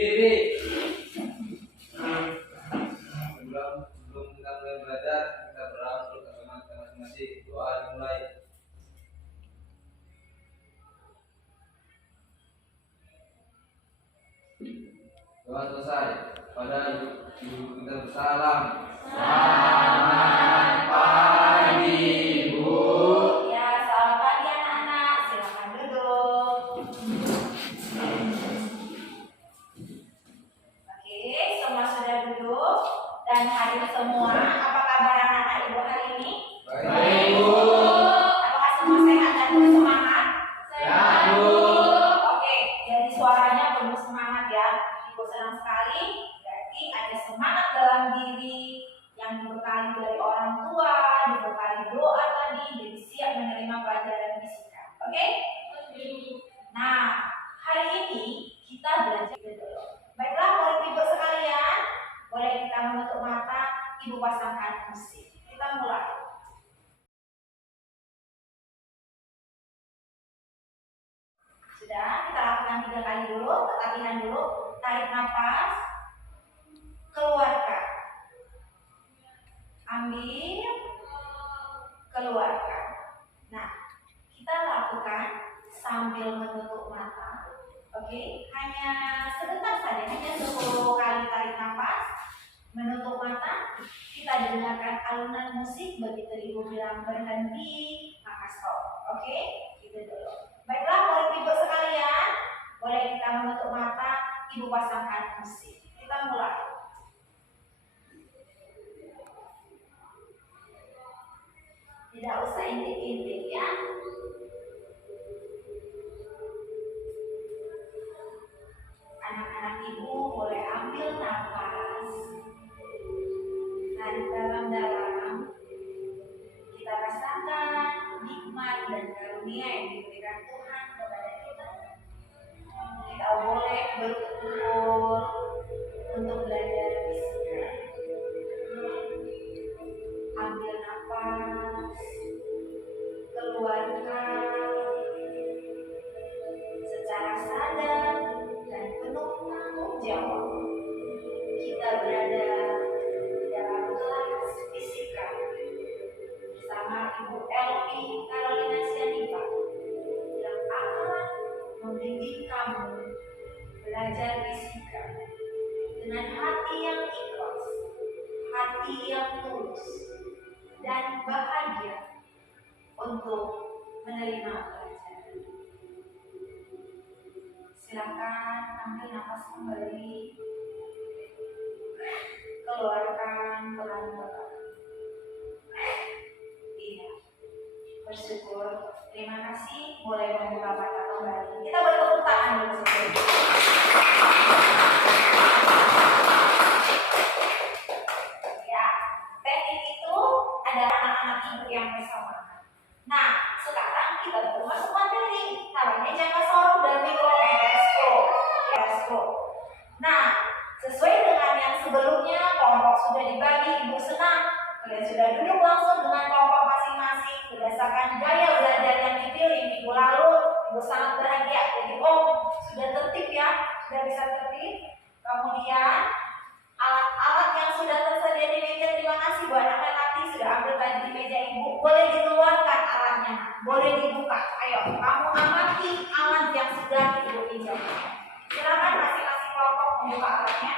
Sebelum kita mulai belajar, kita berdoa untuk agama kita masing-masing. Doa dimulai. Doa selesai. Pada ibu kita bersalam. Selamat pagi, Bu. Ya, selamat pagi anak-anak. Silakan duduk. Oke, semua sudah duduk dan hadir semua. Apa kabar anak-anak ibu hari ini? Baik, Bu. Apakah semua sehat dan bersemangat? Sehat, Bu. Oke, jadi suaranya penuh semangat ya. Ibu senang sekali. Berarti ada semangat dalam diri yang dibekali dari orang tua, dibekali doa tadi, jadi siap menerima pelajaran fisika. Oke? Nah, hari ini kita belajar dulu. Baiklah, boleh ibu sekalian, boleh kita menutup mata, ibu pasangkan musik. Kita mulai. Sudah, kita lakukan 3 kali dulu, latihan dulu. Tarik nafas, keluarkan. Ambil, keluarkan. Nah, kita lakukan sambil menutup mata. Oke, hanya sebentar saja, hanya 10 kali tarik nafas, menutup mata. Kita dengarkan alunan musik, begitu ibu bilang berhenti, maka stop. Oke, gitu dulu. Baiklah, boleh ibu sekalian, boleh kita menutup mata, ibu pasangkan musik. Kita mulai. Tidak usah intik-intik ya. Anak-anak ibu boleh ambil nafas, tarik dalam-dalam. Kita rasakan nikmat dan karunia yang diberikan Tuhan kepada kita. Kita boleh berkumpul untuk belajar fisika. Ambil nafas, keluarkan secara sadar dan penuh tanggung jawab. Kita berada di dalam kelas fisika bersama Ibu Elvi Carolina Sianipar yang akan membimbing kamu belajar fisika dengan hati yang ikhlas, hati yang tulus, dan bahagia untuk menerima pelajaran. Silakan ambil nafas kembali, keluarkan pelan-pelan. Iya, bersyukur. Terima kasih, boleh membuka mata kembali. Kita bertepuk tangan dulu sebelum. Ya, teknik itu ada anak-anak ibu yang bersama. Nah, sekarang kita baru masuk materi. Namanya jangka sorong dan mikrometroskop. Nah, sesuai dengan yang sebelumnya, kelompok sudah dibagi, ibu senang. Kalian sudah duduk langsung dengan kelompok masing-masing berdasarkan gaya belajar yang dipilih minggu lalu. Ibu sangat bahagia. Jadi, sudah tertib ya, sudah bisa tertib. Kemudian alat-alat yang sudah tersedia di meja, terima kasih buat anak nanti sudah ambil tadi di meja ibu. Boleh dikeluarkan alatnya, boleh dibuka. Ayo, kamu amati alat yang sudah ibu pinjam. Silakan masing-masing kelompok membuka alatnya.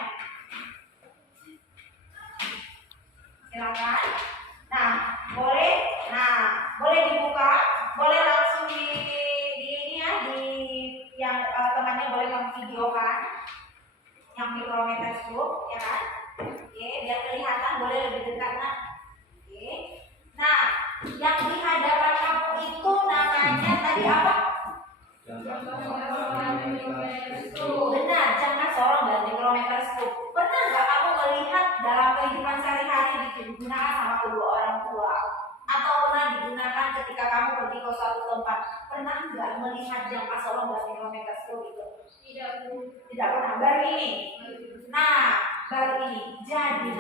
Silakan. Nah, boleh dibuka, boleh langsung di ini ya, di yang temannya boleh memvideokan yang mikrometroskop ya kan. Oke, biar kelihatan, boleh lebih dekat nak. Oke. Nah, yang di hadapan kamu itu namanya tadi apa? Benar, jangka sorong dan mikrometroskop. Pernah nggak kamu melihat dalam kehidupan sehari-hari digunakan sama kedua orang tua? Atau pernah digunakan ketika kamu pergi ke suatu tempat? Pernah nggak melihat jangka sorong dan mikrometroskop itu? Tidak pernah. Baru ini. Nah, baru ini. Jadi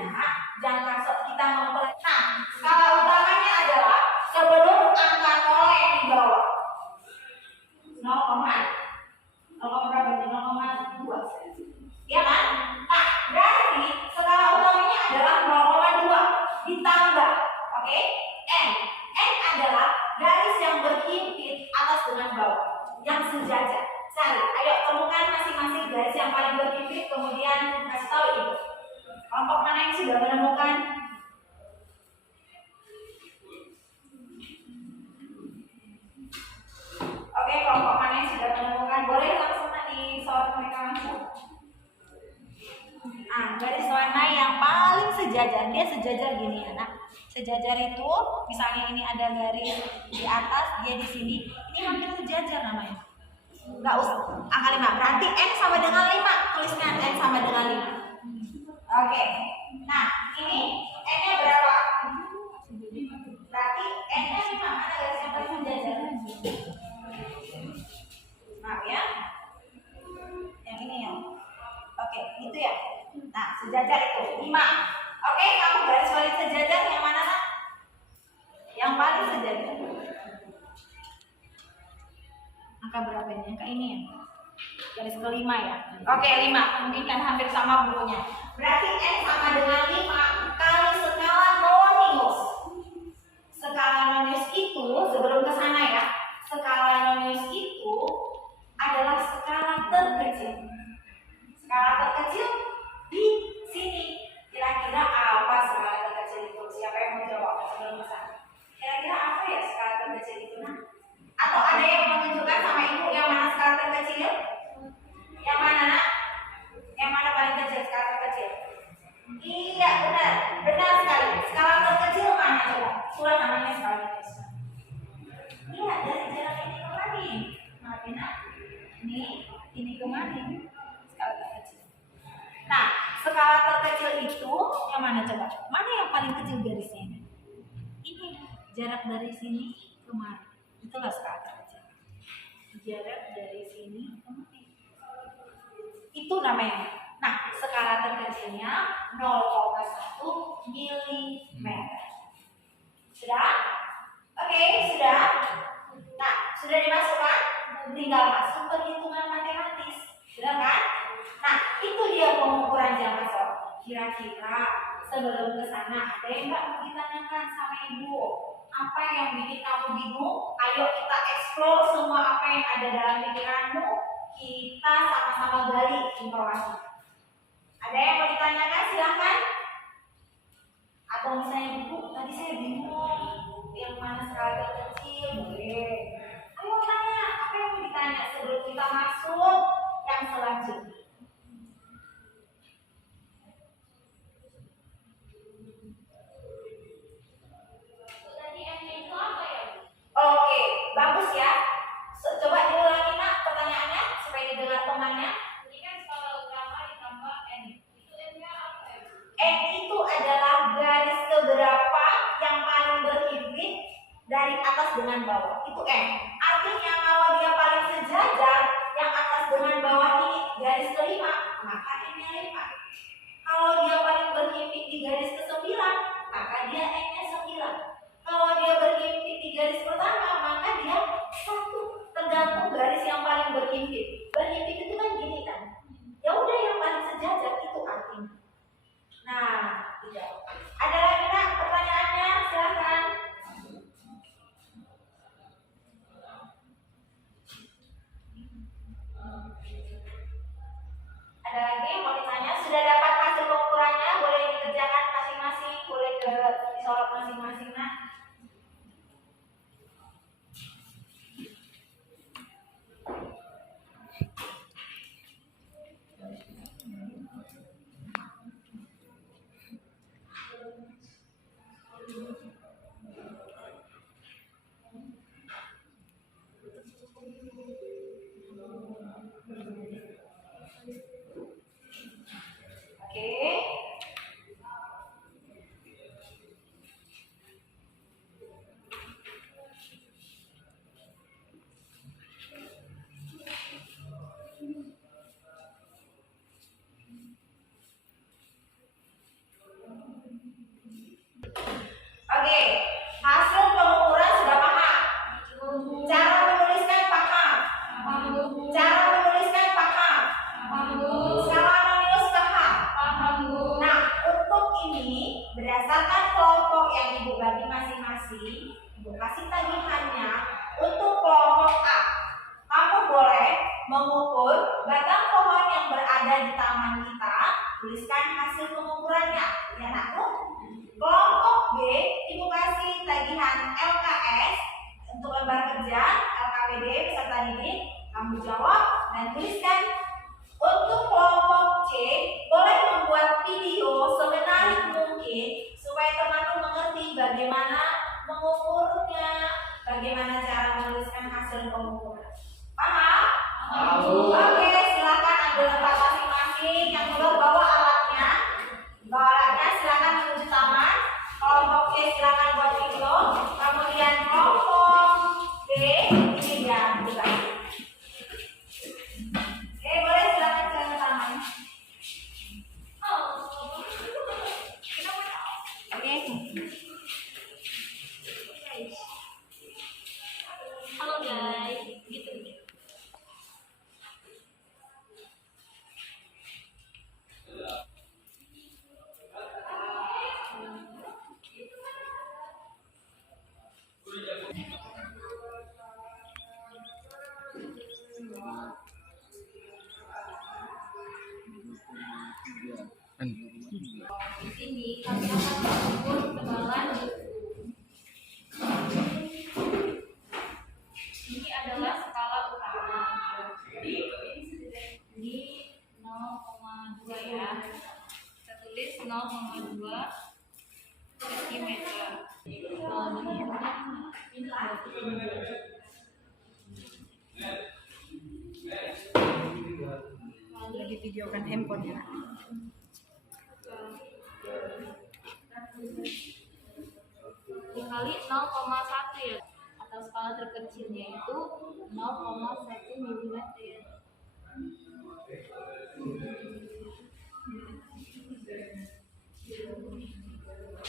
jangka sorong kita mempelajari. Nah, skala utamanya adalah sebelum angka 0 yang di bawah. 0, berapa? 0,2. Ya kan? Nah, berarti skala utamanya adalah 0,2 ditambah, oke? N. N adalah garis yang berhimpit atas dengan bawah, yang sejajar. Cari, ayo temukan masing-masing garis yang paling berhimpit, kemudian kasih tahu ibu. Kelompok mana yang sudah menemukan? Oke, kelompok mana yang sudah menemukan? Boleh langsung nanti soal mereka langsung. Garis warna yang paling sejajar, dia sejajar gini ya, nak. Sejajar itu, misalnya ini ada garis di atas, dia di sini, ini hampir sejajar namanya. Enggak usah, angka 5. Berarti N sama dengan 5, tuliskan N sama dengan 5. Oke, nah ini N-nya berapa? Berarti N-nya 5, mana garis yang paling sejajar? Maaf ya, yang ini ya. Oke, itu ya. Nah, sejajar itu 5. Oke, kamu garis paling sejajar yang mana, nak? Yang paling sejajar. Angka berapa ini? Angka ini ya. Garis kelima ya. Oke, 5. Mungkin kan hampir sama bukunya. Berarti N sama dengan 5 kali skala nonius. Skala nonius itu sebelum ke sana ya. Skala nonius itu adalah skala terkecil. Skala terkecil di sini. Kira-kira apa skala terkecil itu? Siapa yang mau jawab sebelum ke sana? Kira-kira apa ya skala terkecil itu? Nah, atau ada yang menunjukkan sama ibu yang mana skala terkecil? Yang mana, nak? Yang mana paling kecil skala terkecil? Iya, benar. Benar sekali. Skala terkecil mana coba? Surat namanya skala terkecil. Iya, dari jarak ini kemari. Maafin, nak. Ini kemari. Skala terkecil. Nah, skala terkecil itu yang mana coba? Mana yang paling kecil garisnya? Ini jarak dari sini kemari. Itulah skala terkecil. Jarak dari sini kemari. Itu namanya. Nah, skala terkecilnya 0,1 mm. Sudah? Oke, sudah. Nah, sudah dimasukkan? Tinggal masuk perhitungan matematis. Sudah kan? Nah, itu dia pengukuran jangka sorot. Kira-kira sebelum ke sana ada yang nggak mau ditanyakan sama ibu? Apa yang bikin kamu bingung? Ayo kita explore semua apa yang ada dalam pikiranmu. Kita sama-sama gali informasi. Ada yang mau ditanyakan? Silahkan. Atau misalnya ibu, tadi saya bingung yang mana skala terkecil, boleh. Ayo tanya, apa yang mau ditanya sebelum kita masuk yang selanjutnya? Oke, bagus ya. Coba diulangi, nak, pertanyaannya supaya didengar temannya. Ini kan skala utama ditambah N. Itu N-nya apa ya? N itu adalah garis keberapa yang paling berhimpit dari atas dengan bawah. Itu N. Artinya kalau dia paling sejajar yang atas dengan bawah ini garis kelima, maka N-nya 5. Kalau dia paling berhimpit di garis ke-9, maka dia N-nya 9. Kalau dia berhimpit di garis pertama, maka dia 1. Tergantung garis yang paling berhimpit. Berhimpit itu kan gini kan. Ya udah yang paling sejajar itu artinya. Nah, tidak. Ada lagi, nak, pertanyaannya? Silahkan. mengukur batang pohon yang berada di taman kita, tuliskan hasil pengukurannya. Ya, nak. Kelompok B, Ibu kasih tagihan LKS untuk lembar kerja, LKPD peserta didik. Kamu jawab dan tuliskan. Untuk kelompok C, boleh membuat video semenarik mungkin supaya teman-teman mengerti bagaimana mengukurnya, bagaimana cara menuliskan hasil pengukuran. Paham? Tahu. Oke, silakan ambil tempat masing-masing. Yang belum bawa alatnya, silakan menuju taman. Kelompok C silakan buat video. Kemudian kelompok B ini dia juga. Oke, boleh silakan ke taman. Oke. Halo guys, gitu. Di sini kami akan mengukur ketebalan buku. Ini adalah skala utama. Ini 0,2 ya. Kita tulis 0,2 cm. Lagi videokan handphonenya. Dikali 0,1 ya, atau skala terkecilnya itu 0,1 mm.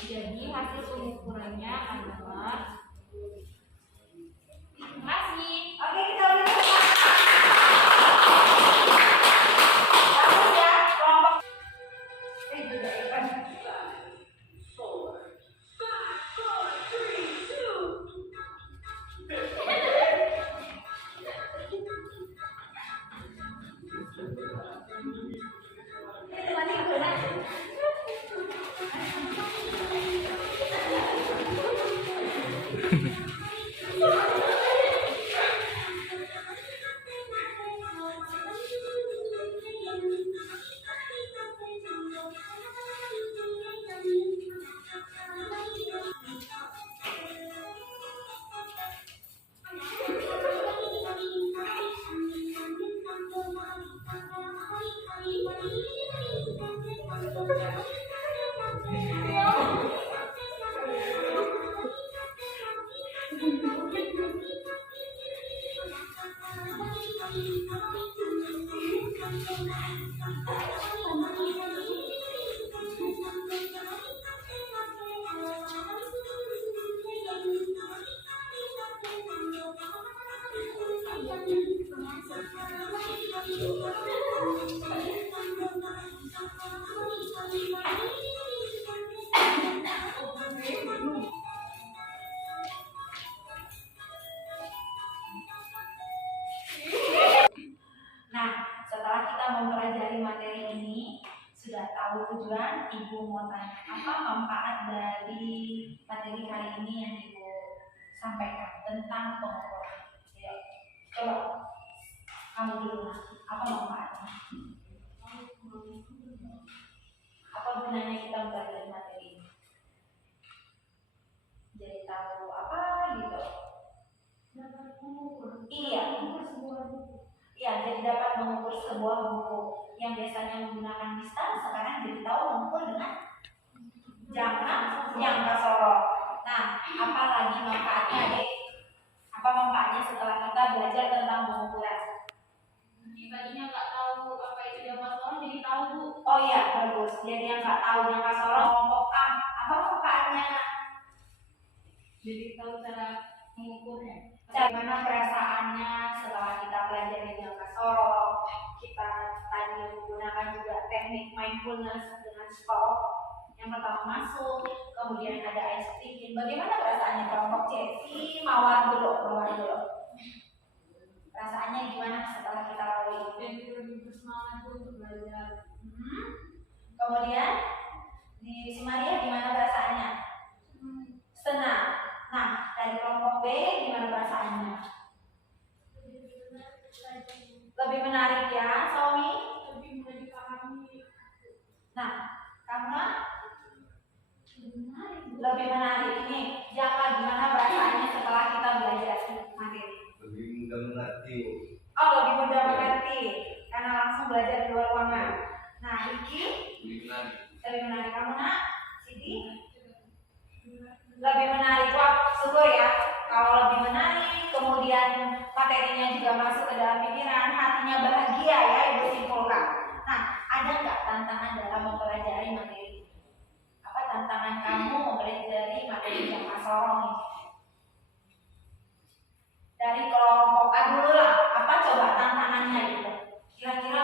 Jadi hasil pengukurannya adalah masih Oke, kita udah selesai. Bagus ya, kelompok. Juga kan. Nah, setelah kita mempelajari materi ini, sudah tahu tujuan, Ibu mau tanya apa manfaat dari materi kali ini yang Ibu sampaikan tentang pengukuran. Ya, coba kamu dulu, apa manfaatnya? Apa gunanya kita belajar materi ini? Jadi tahu apa gitu? Iya. Ya, jadi dapat mengukur sebuah buku yang biasanya menggunakan mistar, sekarang jadi tahu mengukur dengan jangka sorong. Nah, apa lagi manfaatnya, Dek? Apa manfaatnya setelah kita belajar tentang pengukuran? tadinya nggak tahu apa itu jangka sorong jadi tahu Bu. Oh iya, bagus. Jadi yang nggak tahu jangka sorong kelompok A, apa manfaatnya? Jadi tahu cara mengukurnya. Bagaimana perasaannya setelah kita pelajari jangka sorong? Kita tadi menggunakan juga teknik mindfulness dengan stop. Yang pertama masuk, kemudian ada ice cream. Bagaimana perasaannya kelompok C? Mawar dulu. Perasaannya gimana setelah kita lalui? Jadi lebih bersemangat untuk belajar. Kemudian di si Maria gimana perasaannya? Senang. Nah, dari kelompok B gimana perasaannya? Lebih menarik ya, Somi? Lebih mudah dipahami. Nah, karena lebih menarik ini, Jaka gimana perasaannya setelah kita belajar materi? Lebih mudah mengerti. Oh, lebih mudah mengerti karena langsung belajar di luar ruangan. Nah, Iki Lebih menarik. lebih menarik. Kamu nak? Sidi? Lebih menarik. Wah, syukur ya. Kalau lebih menarik, kemudian materinya juga masuk ke dalam pikiran, hatinya bahagia ya, Ibu simpulkan. Nah, ada nggak tantangan dalam mempelajari materi ini? Apa tantangan kamu mempelajari materi Jaka Sorong ini? Dari kelompok A dulu lah, apa coba tantangannya gitu? Kira-kira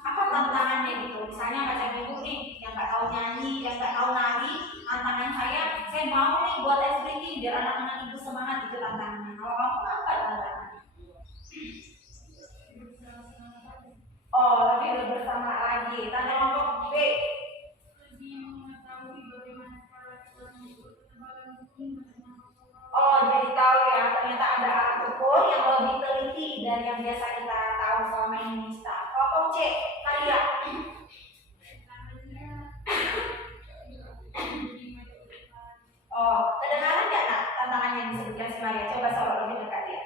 apa tantangannya gitu? Misalnya macam ibu nih, yang nggak tahu nyanyi, yang nggak tahu nari, tantangan saya mau nih buat SBG biar anak-anak ibu semangat, itu tantangannya. Kalau kamu apa tantangannya? Oh, lebih bersama lagi. Tantangan kelompok B. Lebih mengetahui bagaimana cara kita mengukur ketebalan gunung. Oh, jadi tahu ya, ternyata ada alat ukur yang lebih teliti dari yang biasa kita tahu selama ini, Mister. Kelompok C, Maria. Oh, kedengaran nggak nak tantangannya yang disebutkan si Maria? Coba Solo lebih dekat ya.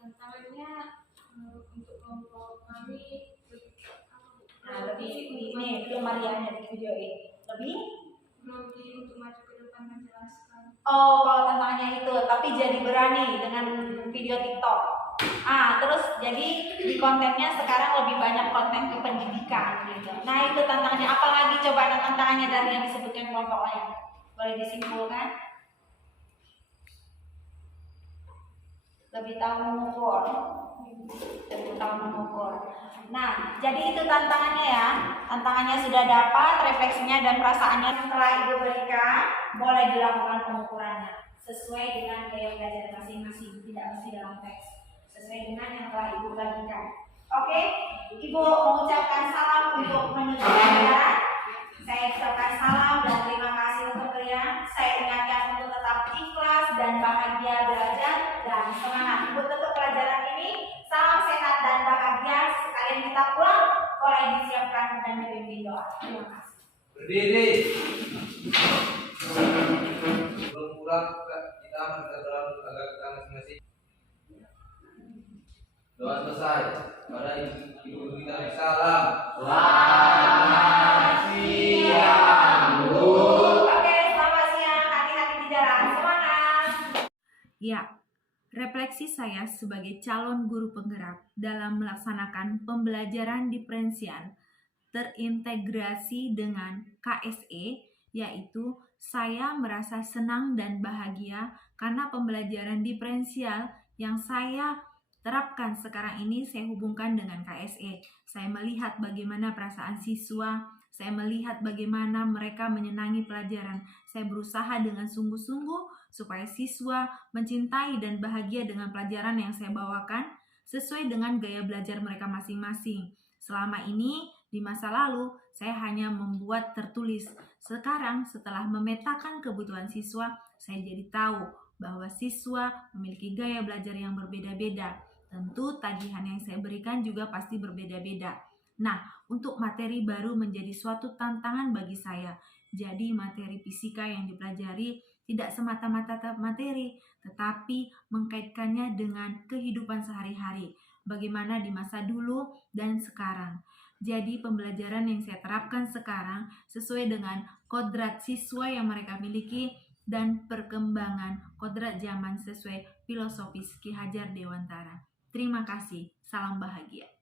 Tantangannya untuk kelompok kami Nah, lebih ini belum Marianya di video ini. Lebih? grogi untuk maju ke depan menjelaskan. Oh, kalau tantangannya itu, tapi jadi berani dengan video TikTok. Terus jadi di kontennya sekarang lebih banyak konten kependidikan gitu. Nah, itu tantangannya. Apalagi coba tantangannya dari yang disebutkan kelompok lain? Boleh disimpulkan? Lebih tahu mengukur. Lebih tahu mengukur. Nah, jadi itu tantangannya ya. Tantangannya sudah dapat, refleksinya dan perasaannya setelah Ibu berikan, boleh dilakukan pengukurannya sesuai dengan gaya belajar masing-masing, tidak mesti dalam teks, sesuai dengan yang telah Ibu bagikan. Oke, Ibu mengucapkan salam untuk menuju pelajaran. Saya ucapkan salam dan terima kasih untuk kalian. Saya ingatkan untuk tetap ikhlas dan bahagia belajar dan semangat. Ibu tutup pelajaran ini. Salam sehat dan bahagia. Sekalian kita pulang, boleh disiapkan dan dipimpin doa. Terima kasih. Berdiri. Sebelum pulang kita berdoa agar kita masing-masing. Doa selesai. Pada ibu kita salam. Selamat siang, Bu. Oke, selamat siang. Hati-hati di jalan. Semangat. Ya, refleksi saya sebagai calon guru penggerak dalam melaksanakan pembelajaran diferensial terintegrasi dengan KSE, yaitu saya merasa senang dan bahagia karena pembelajaran diferensial yang saya terapkan sekarang ini saya hubungkan dengan KSE. Saya melihat bagaimana perasaan siswa, saya melihat bagaimana mereka menyenangi pelajaran. Saya berusaha dengan sungguh-sungguh supaya siswa mencintai dan bahagia dengan pelajaran yang saya bawakan sesuai dengan gaya belajar mereka masing-masing. Selama ini, di masa lalu, saya hanya membuat tertulis. Sekarang, setelah memetakan kebutuhan siswa, saya jadi tahu bahwa siswa memiliki gaya belajar yang berbeda-beda. Tentu tagihan yang saya berikan juga pasti berbeda-beda. Nah, untuk materi baru menjadi suatu tantangan bagi saya. Jadi materi fisika yang dipelajari tidak semata-mata materi, tetapi mengkaitkannya dengan kehidupan sehari-hari. Bagaimana di masa dulu dan sekarang. Jadi pembelajaran yang saya terapkan sekarang sesuai dengan kodrat siswa yang mereka miliki dan perkembangan kodrat zaman sesuai filosofis Ki Hajar Dewantara. Terima kasih, salam bahagia.